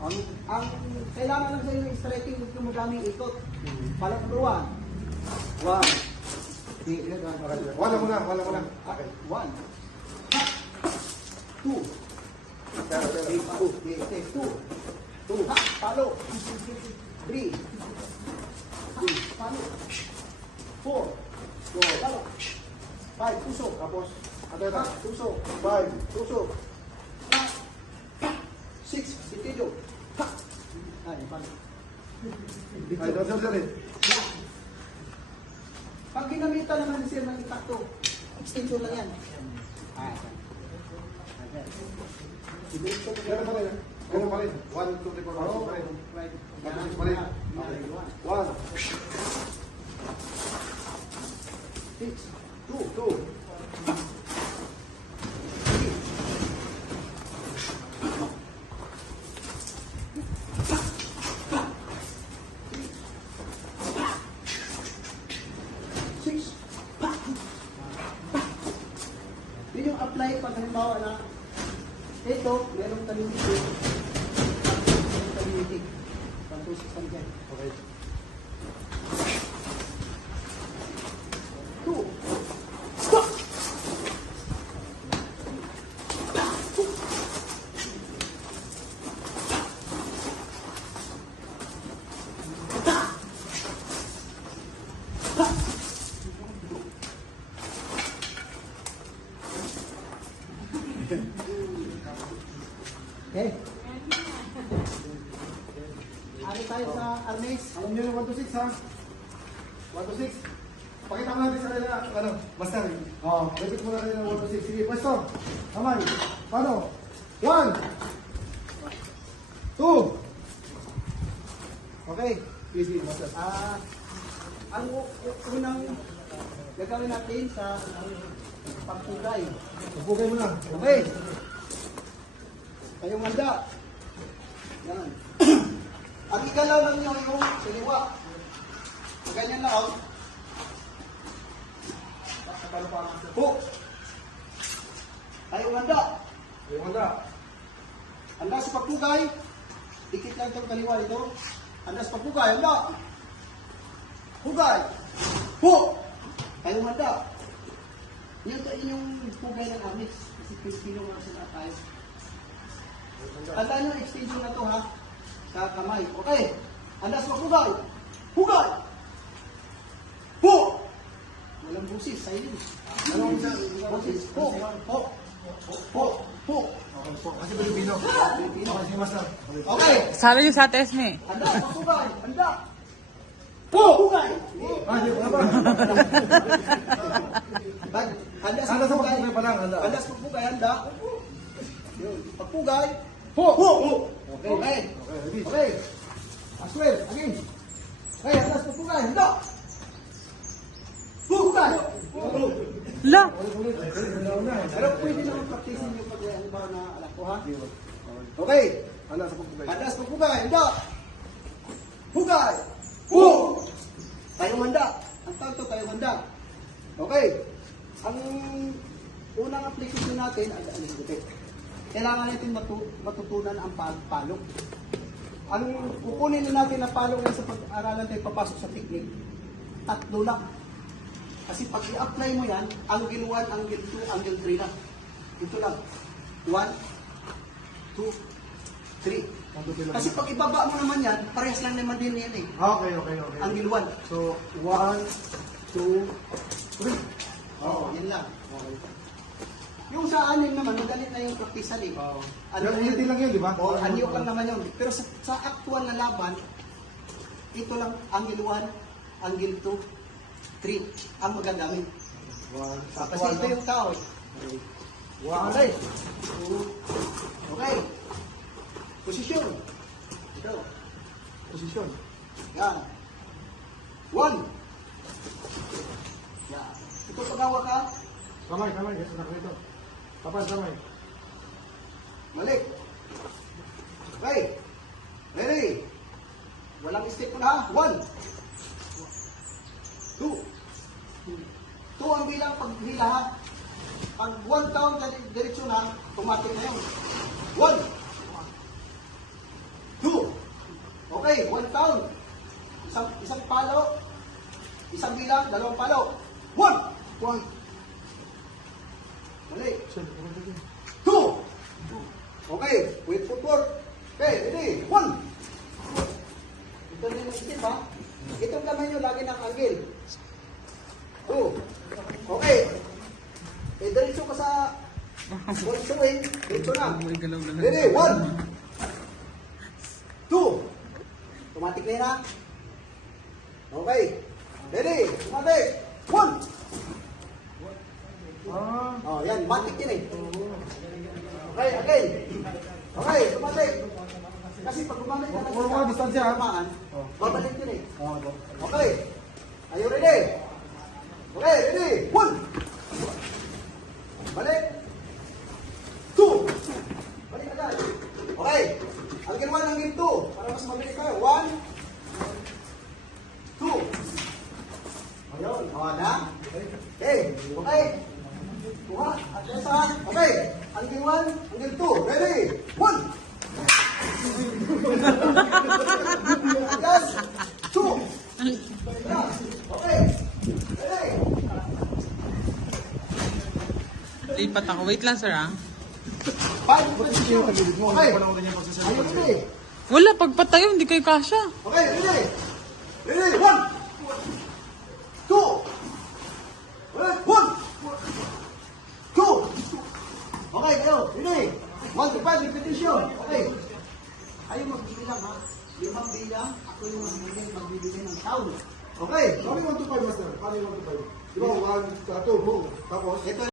Ang kailangan lang sa inyo stretching, huwag kang madaming ikot. Palakruan. 1. Wala muna. Okay. 1. 2. 2. Palo. 3. Palo. 4. Palo. 5. Tusok. Tapos, Tusok. 5. Tusok. 6. Sitido. Ay, palo. Ay, dali. Pag ginamita naman siya ng itakto, extension lang yan. Ganun pa rin. 1, 2, 3, 4, 5, 6 pa rin. Tapos pa rin. 1, 2, 2. Yun yung apply pag halimbawa na ito, merong talimitig. Merong talimitig. Pantusok pa dyan. Okay. 2. Stop! Okay. Ano tayo sa Armes? Alam nyo yung 1 to 6 ha? 1 to 6. Pakita mo natin sa kanila, master. Oo, repeat mo na rin ng 1 to 6. Sige, pwesto. Kamay. Paano? 1. 2. Okay. Easy, master. Ang unang gagawin natin sa pagpugay. Pupugay mo na. Okay. Kayong handa. Yan. Ang igalaw lang nyo yung siliwa. Ganyan lang. Po. Kayong handa. Yung handa. Handa sa pagpugay. Dikit lang itong kaliwa ito. Handa sa pagpugay. Handa. Pugay. Po. Kayong handa. Yan ito inyong pugay ng amis. Kasi Pilipino nga sila tayo. Tandaan nyo yung extension na to ha. Sa kamay. Okay. Handa sa pagpugay. Pugay. Po. Walang busis. Silence. Anong Busis. Po. Po. Po. Po. Okay po. Kasi Pilipino. Pilipino. Okay, master. Okay. Salo yung sa test ni. Handa sa pagpugay. Handa. Po. Pugay. Di ba ba? Handa Handa sa pagpugay pa lang, handa. Handa sa pagpugay. Handa. Yun. Pagpugay. Po. Okay. Okay, repeat. Okay. As well. Again. Okay. Handa sa pagpugay. Handa. Pugay. La! Pero pwede naman practicein yung pag-halimbawa na anak ko ha. Okay. Handa sa pagpugay. Handa sa pagpugay. Handa. Pugay. Po. Tayong handa. Ang tawag to, tayong handa. Okay. Ang unang application natin ay kailangan natin matutunan ang pagpalok. Ang kukunin na natin na palok sa pag-aralan tayo papasok sa technique, tatlo lang. Kasi pag i-apply mo yan, angle 1, angle 2, angle 3 lang. Ito lang. 1, 2, 3. Kasi pag ibaba mo naman yan, parehas lang naman din yan eh. Okay. Angle 1. So, 1, 2, 3. Oo, yan lang. Okay. Yung sa anim naman, magalit na yung praktisan eh. Ulitin lang yun, di ba? O, anyo lang naman yun. Pero sa actual na laban, ito lang, angle 1, angle 2, 3, ang magagamit. Kasi ito yung tao eh. Okay. 2, okay. Posisyon. Ito. Posisyon. Yan. 1. Yan. Ito pagawa ka, Kamay. Yes, nakalito. Tapas, kamay. balik. Okay. Ready. Walang step mo na ha. 1. 2. 2 ang bilang paghila ha. Pag 1 taon na diretsyon ha, automatic na yun. 1. Okay, one count. Isang palo. Isang bilang, dalawang palo. One. One. Mali. Two. Okay, wait footwork. Okay, ready? One. Ito rin yung isip ha. Itong kamay nyo lagi ng angle. Two. Okay. Eh, diretso ka sa ball swing. Diretso na. Ready? One. Two. Automatic na yun ha. Okay. Ready? Automatic. One. Oh, yan. Matik yun eh. Okay, again. Okay, automatic. Kasi pag gumamit ka Puro mga distansya, ha? tamaan, babalik yun eh. Oh, ito. Okay. Are you ready? Okay, ready? One. Balik. Two. Balik agad. Okay. Angle one, angle two. Para mas mabilis kayo. One. Two. Ayun. O, na? Okay. Okay. Kuha. At isa. Okay. Angle one, angle two. Ready? One. Yes. Two. Okay. Ready? Lipat ako. Wait lang, sir, ah. Five. Mo, Okay. hindi pa naman niya Are you pagsasabi. ready? Wala, pagpatayo, hindi kayo kasha. Okay, ready? Ready? One. Two. Ready? One. Two. Okay, kayo. Ready? 1 to 5 repetition. Okay. Kayo magbibilang ha. Yung magbilang, ako yung magbibigay ng sound. Okay. Paano yung 1 to 5, master? Paano yung 1 to 5? Di ba, 1, 2, tapos? Ito